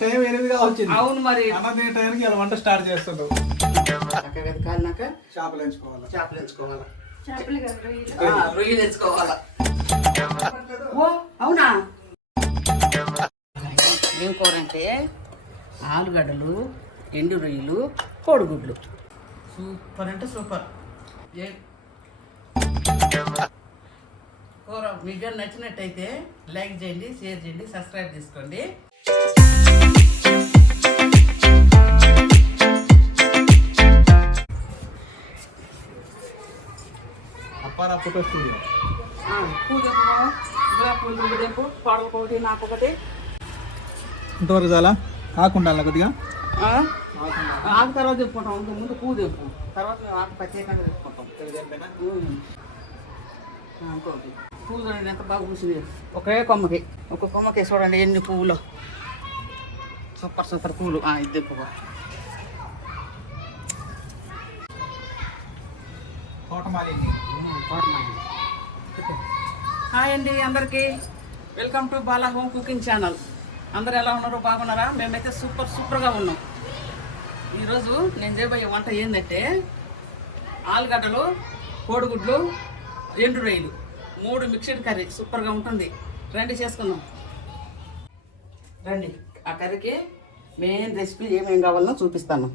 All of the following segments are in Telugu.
టైం 8గా వచ్చింది. అవును మరి అన్నది టైంకి ఇలా వంట స్టార్ట్ చేస్తుంటావు. చక్కగా కాలినాక చేపలు ఎంచుకోవాలి. రొయ్యలు ఎంచుకోవాలా. ఓ అవునా? ఏం కూర అంటే ఆలుగడ్డలు, ఎండు రొయ్యలు, కోడిగుడ్లు. సూపర్ అంటే సూపర్. కూర మీకు నచ్చినట్టయితే లైక్ చేయండి, షేర్ చేయండి, సబ్స్క్రైబ్ చేసుకోండి. అప్పారా ఫోటో స్టూడియో. పూలు తెంపు, పాడలకొకటి, నాకొకటి. ఇంతవరకు చాలా కాకుండా కొద్దిగా ఆకు తర్వాత తెంపుకుంటాం. ముందు పువ్వు తెంపు, తర్వాత ఆకు ప్రత్యేకంగా తెంపుకుంటాం. ఇంకోటి పువ్వు చూడండి ఎంత బాగా పూసింది. ఒకే కొమ్మకి, ఒక కొమ్మకి చూడండి ఎన్ని పువ్వులు. సూపర్ సూపర్ పువ్వులు. ఇది తెంపుకో. హాయ్ అండి అందరికీ, welcome to Bala home cooking channel. అందరు ఎలా ఉన్నారు? బాగున్నారా? మేమైతే సూపర్గా ఉన్నాం. ఈరోజు నేను చేయబోయే వంట ఏంటంటే ఆలుగడ్డలు, కోడిగుడ్లు, ఎండు రొయ్యలు 3 మిక్స్డ్ కర్రీ. సూపర్గా ఉంటుంది. రండి చేసుకుందాం. రండి. ఆ కర్రీకి మెయిన్ రెసిపీ ఏమేమి కావాలనో చూపిస్తాను.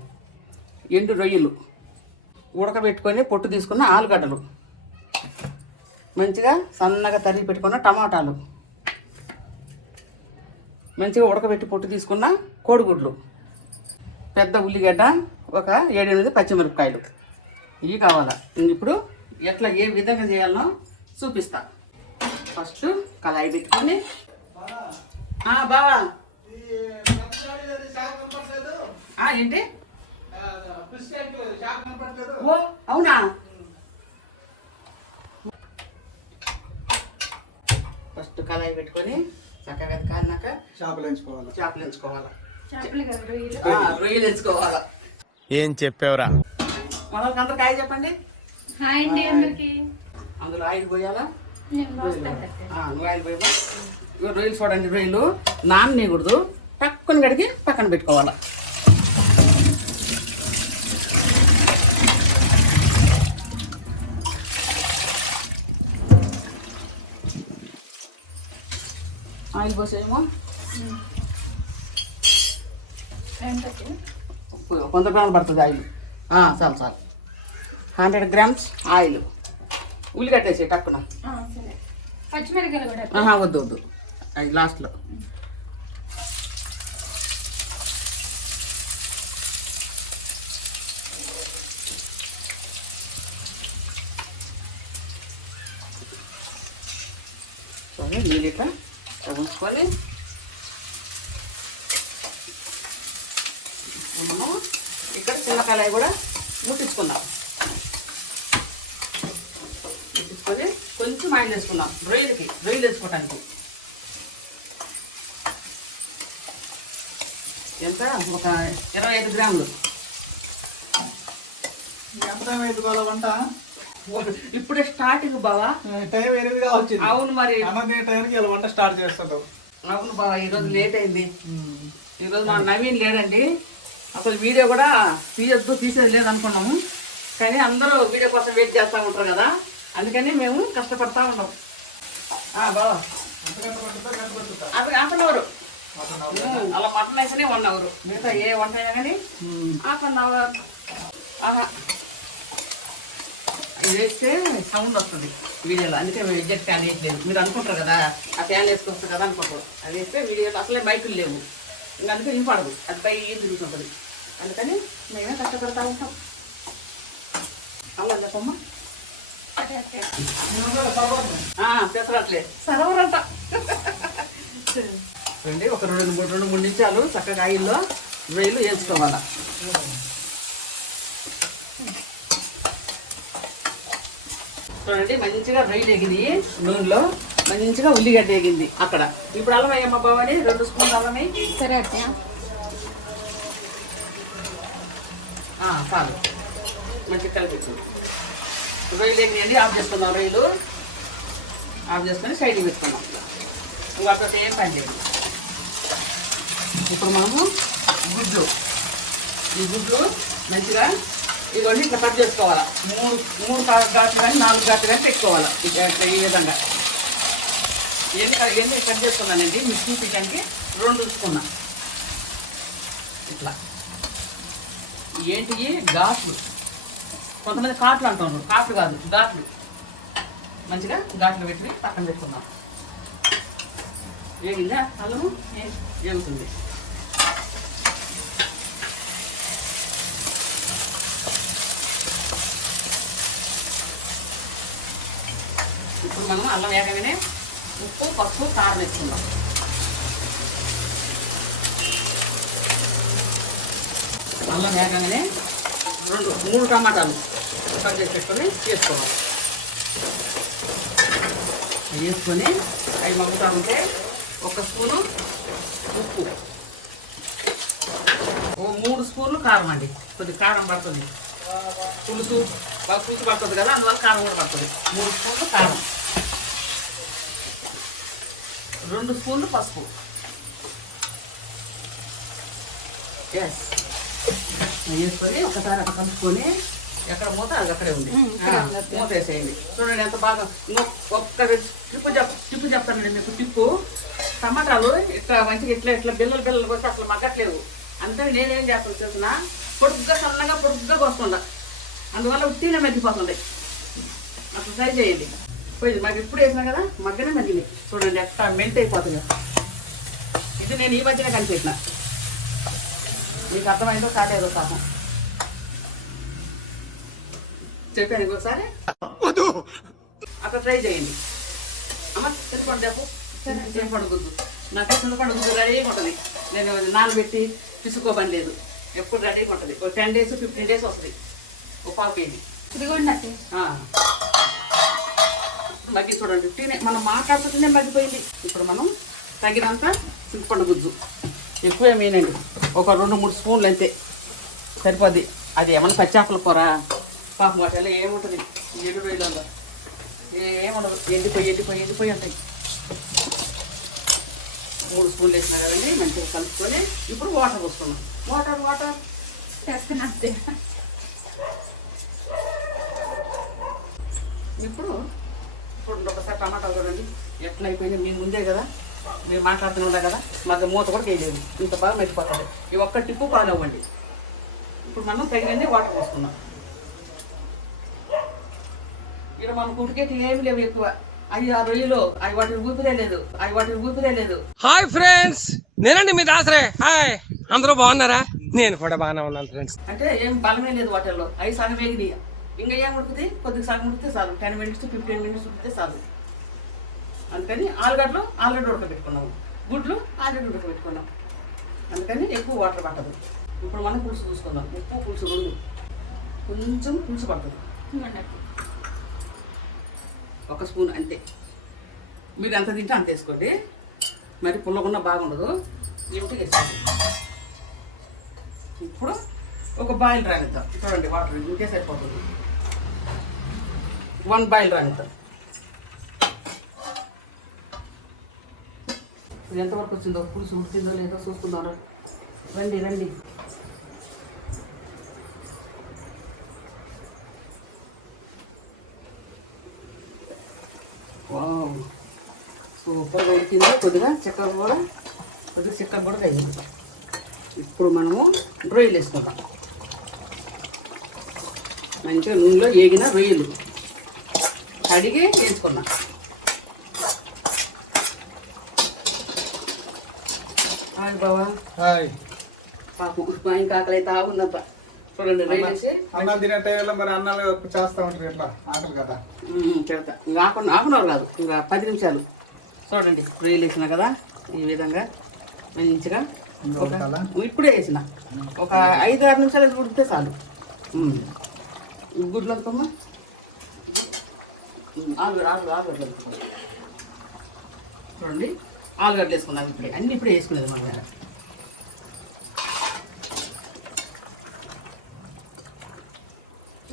ఎండు రొయ్యలు ఉడకబెట్టుకొని పొట్టు తీసుకున్న ఆలుగడ్డలు, మంచిగా సన్నగా తరిగి పెట్టుకున్న టమాటాలు, మంచిగా ఉడకబెట్టి పొట్టు తీసుకున్న కోడిగుడ్లు, పెద్ద ఉల్లిగడ్డ, ఒక 7-8 పచ్చిమిరపకాయలు. ఇవి కావాలా. ఇప్పుడు ఎట్లా ఏ విధంగా చేయాలనో చూపిస్తా. ఫస్ట్ కళాయి పెట్టుకొని బావా ఏంటి? ఓ అవునా? ఫస్ట్ కళాయి పెట్టుకొని చక్కగా కాలినాక చేపలు ఎంచుకోవాలి. రొయ్యలు ఎంచుకోవాలా. ఏం చెప్పావురా? మనకి అందరు కాయ చెప్పండి. హాయ్ అండి అందరికి. అందులో ఆయిల్ పోయాలా? నువ్వు ఆయిల్ పోయా. రొయ్యలు చూడండి, రొయ్యలు నాననేయకూడదు, టక్కుని కడిగి పక్కన పెట్టుకోవాలా. ఆయిల్ పోసేమో 100 గ్రాములు పడుతుంది ఆయిల్. చాలు 100 గ్రామ్స్ ఆయిల్. ఉల్లిగడ్డ వేసే టక్కున. పచ్చిమిరపకాయలు కూడా వద్దు అది లాస్ట్లో. నీళ్ళు ఇట్లా ఉంచుకొని మనము ఇక్కడ చిన్న కళాయి కూడా ముట్టించుకుందాం. ముట్టించుకొని కొంచెం ఆయిల్ వేసుకుందాం. రొయ్యలు వేసుకోవటానికి ఎంత? ఒక 25 గ్రాములు. ఎంత టైం ఎదుకోవాలి వంట? ఇప్పుడే స్టార్టింగ్ బావా. టైం 8గా వచ్చింది. అవును మరి అన్నది టైంకి ఇలా వంట స్టార్ట్ చేస్తుంటావు. అవును బావా, ఈరోజు లేట్ అయింది. ఈరోజు మా నవీన్ లేడండి. అసలు వీడియో కూడా తీసేది లేదనుకున్నాము, కానీ అందరూ వీడియో కోసం వెయిట్ చేస్తూ ఉంటారు కదా, అందుకని మేము కష్టపడతా ఉంటాం. బావా అది హాఫ్ అన్ అవర్. అలా మటన్ అయితేనే 1 అవర్. మిగతా ఏ వంట అయినా కానీ హాఫ్ అన్ అవర్. ఇది వేస్తే సౌండ్ వస్తుంది వీడియోలో, అందుకే మేము ఎగ్జాక్ట్ ఫ్యాన్ వేయట్లేదు. మీరు అనుకుంటారు కదా ఆ ఫ్యాన్ వేసుకొస్తారు కదా అనుకుంటారు. అది వేస్తే వీడియోలో అసలే మైకులు లేవు, ఇంకా అందుకే వినపడదు. అది పై ఏం తిరుగుతుంటుంది. అందుకని మేమే కష్టపడతా ఉంటాం. అలా చెప్పమ్మా. పెసరట్లే సరవరంట. రండి, ఒక 2-3 నిమిషాలు చక్కగా ఆయిల్లో రొయ్యలు వేసుకోవాలా. చూడండి, మంచిగా రొయ్యలు ఎగింది నూనెలో, మంచిగా ఉల్లిగడ్డ ఎగింది అక్కడ. ఇప్పుడు అల్లం వేయమ్మ బావని, 2 స్పూన్లు అల్లం వేయి. సరే అత్తయ్య. చాలు, మంచిగా కలిపి రొయ్యలు ఎగినండి. ఆఫ్ చేసుకుందాం. రొయ్యలు ఆఫ్ చేసుకొని సైడ్కి పెట్టుకుందాం. ఇంకొకటి ఏం పని లేదు. ఇప్పుడు మనము గుడ్లు, ఈ గుడ్లు మంచిగా ఇవన్నీ ఇట్లా కట్ చేసుకోవాలా. మూడు ఘాట్లు కానీ 4 ఘాట్లు కానీ పెట్టుకోవాలా. ఈ విధంగా ఎన్ని కట్ చేసుకున్నానండి మీకు చూపించడానికి 2 ఉంచుకున్నా. ఇట్లా ఏంటి ఘాట్లు, కొంతమంది కాట్లు అంటున్నారు, కాట్లు కాదు ఘాట్లు. మంచిగా ఘాట్లు పెట్టి పక్కన పెట్టుకున్నాం. వేగిందా అల్లము? వేగుతుంది. ఇప్పుడు మనం అల్లం వేగగానే ఉప్పు, పసుపు, కారం వేసుకుందాం. అల్లం వేగగానే 3 టమాటాలు కట్ చేసి పెట్టుకొని వేసుకోవాలి. వేసుకొని అవి మగ్గుతూ ఉంటే 1 స్పూను ఉప్పు, 3 స్పూన్లు కారం అండి. కొద్దిగా కారం పడుతుంది, పులుసు పడుతుంది కదా, అందువల్ల కారం కూడా పడుతుంది. 3 స్పూన్లు కారం, 2 స్పూన్లు పసుపు. వేసుకొని ఒకసారి అక్కడ కలుపుకొని ఎక్కడ మూత అది అక్కడే ఉంది, మూత వేసేయండి. చూడండి ఎంత బాగా. ఒక్క టిప్పు చెప్తానండి మీకు. టిప్పు, టమాటాలు ఇట్లా మంచిగా ఇట్లా బిల్లలు కొట్టి అసలు మగ్గట్లేవు. అంతే నేనేం చేస్తాను చూసిన సన్నగా పొడుగ్గా వస్తుండ, అందువల్ల ఉట్టినే మగ్గిపోతుంది. అసలు ట్రై చేయండి. పోయింది మాకు ఇప్పుడు వేసినా కదా, మగ్గనే మగ్గింది. చూడండి ఎట్లా మెల్ట్ అయిపోతుంది. ఇది నేను ఈ మధ్యనే కనిపెట్టిన. మీకు అర్థమైందో కాలేదో పాపం చెప్పాను ఇంకోసారి. అట్లా ట్రై చేయండి. అమ్మ చింతపండు చెప్పు, చింతపండు గుద్దు. నాకు చింతపండు గుద్దు రెడీగా ఉంటుంది. నేను నానబెట్టి పిసుకోబని లేదు, ఎప్పుడు రెడీగా ఉంటుంది. ఒక 10 days 15 days వస్తుంది. ఒక 1/2 kg. మగ్గి చూడండి. మనం మాట్లాడుతుంటేనే మగ్గిపోయింది. ఇప్పుడు మనం తగినంత చింతపండు గుజ్జు, ఎక్కువ మీనండి, ఒక 2-3 స్పూన్లు అంతే సరిపోద్ది. అది ఏమన్నా పచ్చాపల కూర పాపం వాటిలో ఏముంటుంది, 7 రోజులలో ఏముండదు, ఎండిపోయి ఉంటాయి. 3 స్పూన్లు వేసినా కదండి, మంచిగా కలుపుకొని ఇప్పుడు వాటర్ పోసుకున్నాం. వాటర్ వేసుకున్నా. ఇప్పుడు ఒకసారి టమాటాలు చూడండి ఎట్లా అయిపోయింది. మీ ముందే కదా, మీరు మాట్లాడుతూనే ఉండే కదా, మాకు మూత కూడా వేయలేదు. ఇంత బాగా మెట్టిపోతుంది. ఈ ఒక్క టిప్పు ఫాలో అవ్వండి. ఇప్పుడు మనం తగినండి వాటర్ పోసుకున్నాం. ఇక్కడ మనకు ఉడికేటి ఏమి లేవు ఎక్కువ. అవి ఆ రొయ్యలు అవి వాటిని ఊపిరే లేదు. హాయ్ ఫ్రెండ్స్, నేనండి మీ దాసరే. హాయ్, అందరూ బాగున్నారా? నేను కూడా బాగానే ఉన్నాను ఫ్రెండ్స్. అంటే ఏం బలమే లేదు వాటిల్లో. అవి సగం వేగినాయి. ఇంకా ఏం ఉడుకుతుంది, కొద్దిగా సగం ఉడికితే చాలు. 10 minutes 15 minutes ఉడికితే చాలు. అందుకని ఆలుగడ్డలు ఆల్రెడీ ఉడకబెట్టుకున్నాము, గుడ్లు ఆల్రెడీ ఉడకబెట్టుకున్నాం. అందుకని ఎక్కువ వాటర్ పట్టదు. ఇప్పుడు మనం పులుసు చూసుకుందాం. ఉప్పు, పులుసు 2, కొంచెం పులుసు పడుతుంది. 1 స్పూన్ అంతే. మీరు ఎంత తింటే అంత వేసుకోండి. మరి పుల్లకుండా బాగుండదు, ఇంటికి వేసుకోండి. ఇప్పుడు ఒక బాయిల్ రానిద్దాం. చూడండి వాటర్ ఇంకే సరిపోతుంది. 1 బాయిల్ రానిద్దాం. ఎంతవరకు వచ్చిందో, పులుసు ఉడికిందో లేదో చూసుకుందాం. రండి. వావ్, సూపర్గా ఉడికింది. కొద్దిగా చక్కెర కూడా అయింది. ఇప్పుడు మనము రొయ్యలు వేసుకుందాం. మంచిగా నూనెలో వేగిన రొయ్యలు కడిగి వేసుకున్నాం. హాయ్ బావా. హాయ్. పాపం ఇంకా ఆకలి అయితే ఆగుందప్ప. చూడండి రొయ్యలేసి అన్నం తినే టైంలో మరి అన్నాలు చేస్తూ ఉంటారు. ఎట్లా ఆకలి కదా చెడతా. ఇంకా ఆకునవారు కాదు, ఇంకా 10 నిమిషాలు. చూడండి రొయ్యలు వేసిన కదా, ఈ విధంగా మంచిగా ఇప్పుడే వేసిన ఒక 5-6 నిమిషాలు ఉడికితే చాలు. గుడ్లు అనుకోమ్మా, ఆలుగడ్డలు చూడండి. ఆలుగడ్డలు వేసుకున్నాం. ఇప్పుడే వేసుకునేది మన దగ్గర.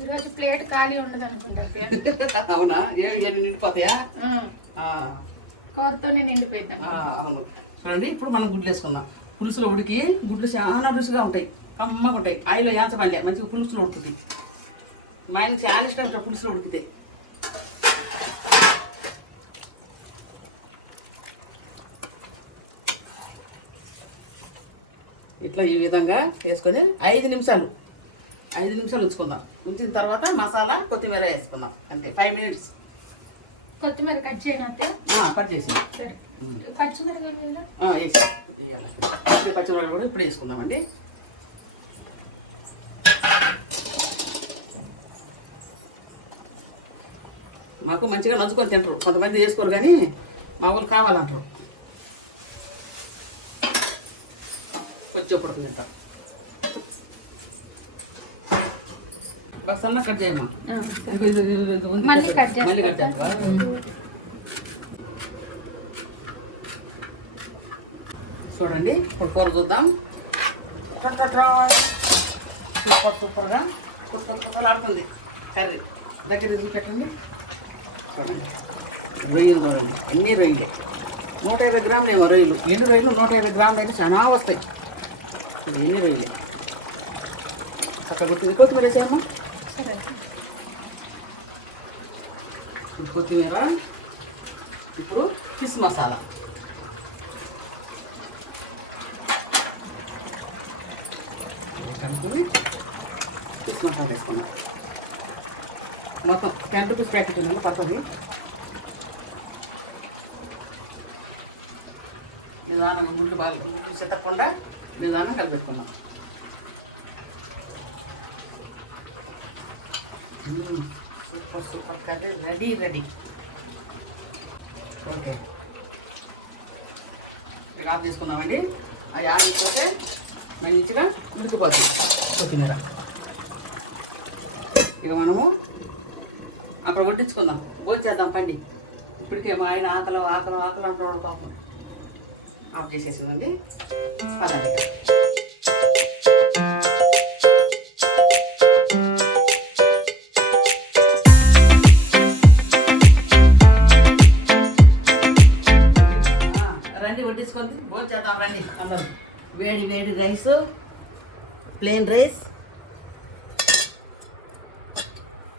ఈరోజు ప్లేట్ ఖాళీ ఉండదు అనుకుంటా. అవునా? ఏమి నిండిపోతాయా? కూరతోనే నిండిపోయిందా? అవును. చూడండి ఇప్పుడు మనం గుడ్లు వేసుకుందాం. పులుసులో ఉడికి గుడ్లు చాలా రుచిగా ఉంటాయి, కమ్మగా ఉంటాయి. ఆయిల్లో యాంచబడలే, మంచిగా పులుసులో ఉడుకుతుంది. మా ఆయన చాలా ఇష్టం ఇట్లా పులుసులో ఉడికితే. ఇట్లా ఈ విధంగా వేసుకొని 5 నిమిషాలు ఉంచుకుందాం. ఉంచిన తర్వాత మసాలా కొత్తిమీర వేసుకుందాం. అంతే, 5 మినిట్స్. కొత్తిమీర కట్ చేయనట్టే కట్ చేసి సరే. పచ్చిమిరపకాయలు వేసి పచ్చిమిరపకాయలు కూడా ఇప్పుడు వేసుకుందామండి. మాకు మంచిగా నంచుకొని తింటారు, కొంతమంది చేసుకోరు కానీ మా వాళ్ళు కావాలంటారు. కొంచెం ఇప్పుడు తింటారు. సన్న కట్ చేయమ్మా. మళ్ళీ కట్ చేస్తా. మళ్ళీ కట్ చేస్తావా? చూడండి ఇప్పుడు కూర చూద్దాం. సూపర్గా ఆడుతుంది కర్రీ. దగ్గర ఇది పెట్టండి. చూడండి రొయ్యలు చూడండి, అన్ని రొయ్యలే. 150 గ్రాములు ఏమో రొయ్యలు. ఎండు రొయ్యలు 150 గ్రాములు అయితే చాలా వస్తాయి. ఇది ఎన్ని రొయ్యలే అక్కడ గుర్తుంది. కొత్తిమీర వేసామా? సరే. కొత్తిమీర. ఇప్పుడు ఫిష్ మసాలా. కనుక్కొని ఫిష్ మసాలా వేసుకున్నాం. మొత్తం 10 రూపీస్ ప్యాకెట్ ఉందండి, పడుతుంది. నిదానంగా గుడ్లు బాగా చెత్తకుండా నిదానం కలిపెట్టుకున్నాం. Super curry ready. ఓకే, ఇక ఆఫ్ చేసుకుందామండి. అది ఆడిపోతే మంచిగా ఉడికిపోతుంది కొత్తిమీర. ఇక మనము అక్కడ వడ్డించుకుందాం, భోంచేద్దాం పండి. ఇప్పటికే మా ఆయన ఆకలి అంటున్నాడు పాపం. ఆఫ్ చేసేసిందండి. పదండి. రండి వడ్డించుకుంది, భోంచేద్దాం రండి అందరూ. వేడి రైస్, ప్లెయిన్ రైస్.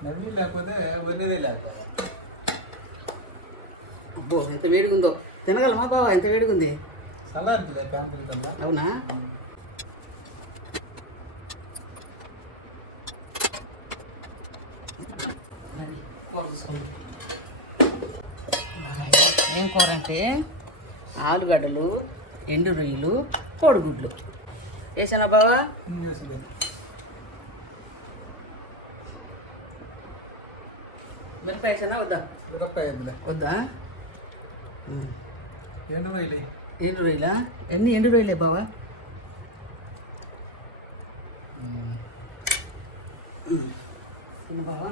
నవ్వి లేకపోతే వదిలేదే లేకపోతే. అబ్బో ఎంత వేడిగా ఉందో, తినగలమా బావా? ఎంత వేడిగా ఉంది. చల్లారుతుంది ఫ్యామిలీ కన్నా. అవునా? ఏం కూర అంటే ఆలుగడ్డలు, ఎండు రొయ్యలు, కోడిగుడ్లు వేసానా బావా? మిరపకాయ వేసానా వద్దా? వద్దా? ఎండు రొయ్యలా? ఎన్ని ఎండు రొయ్యలే బావా? బావా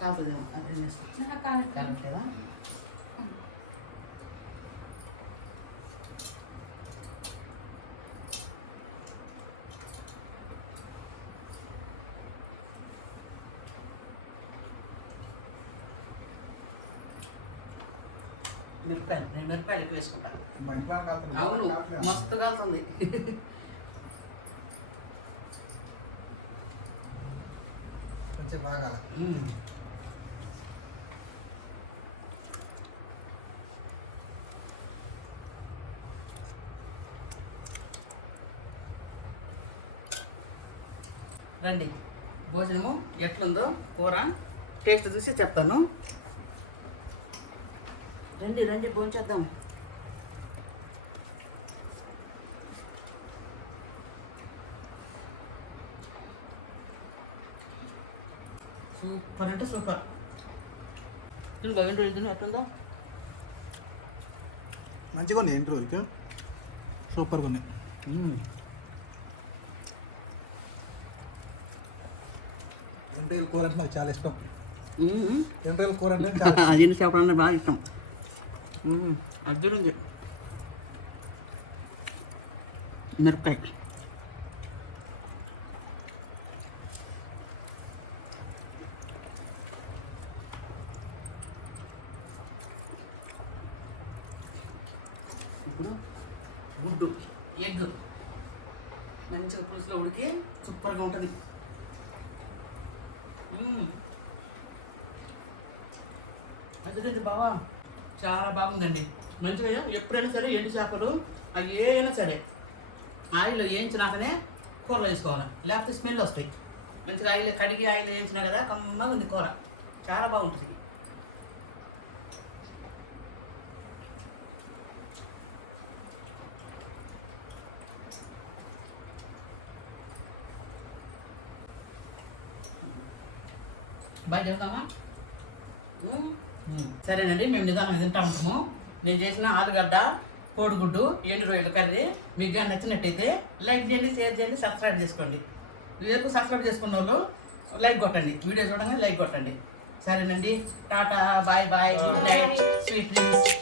కాపుదేమో అదే కావట్లేదా? మిరపకాయలు, నేను మిరపకాయలు ఎక్కువ వేసుకుంటాను. అవును, మస్తు కాలుతుంది. కొంచెం బాగా రండి, భోజనము ఎట్లుందో కూర టేస్ట్ చూసి చెప్తాను. రండి రండి భోంచేద్దాం. సూపర్ అంటే సూపర్. తిను ఎట్లుందో? మంచిగా ఉన్నాయి. ఎంట్రీ వరకు సూపర్గా ఉన్నాయి. ఎంట్రీల కూర అంటే నాకు చాలా ఇష్టం. ఎంట్రీల కూర అంటే అది చేపలన్నా బాగా ఇష్టం. అర్జునుంది మిరపకాయ. ఇప్పుడు గుడ్డు ఎగ్ మంచిగా పులుసులో ఉడికి సూపర్గా ఉంటుంది. అదే బావా చాలా బాగుందండి. మంచిగా ఎప్పుడైనా సరే ఎండు చేపలు అవి ఏమైనా సరే ఆయిల్లో వేయించినాకనే కూరలో వేసుకోవాలి, లేకపోతే స్మెల్ వస్తాయి. మంచిగా ఆయిల్ కడిగి ఆయిల్ వేయించినా కదా కమ్మగా ఉంది కూర, చాలా బాగుంటుంది. బాగా చెప్తామా? సరేనండి, మేము నిదానంగా తింటా ఉంటాము. నేను చేసిన ఆలుగడ్డ కోడిగుడ్డు ఎండు రొయ్యల కర్రీ మీకు కానీ నచ్చినట్టయితే లైక్ చేయండి, షేర్ చేయండి, సబ్స్క్రైబ్ చేసుకోండి. వీడియోకు సబ్స్క్రైబ్ చేసుకున్న వాళ్ళు లైక్ కొట్టండి, వీడియో చూడగానే లైక్ కొట్టండి. సరేనండి, టాటా, bye bye, good night, sweet dreams.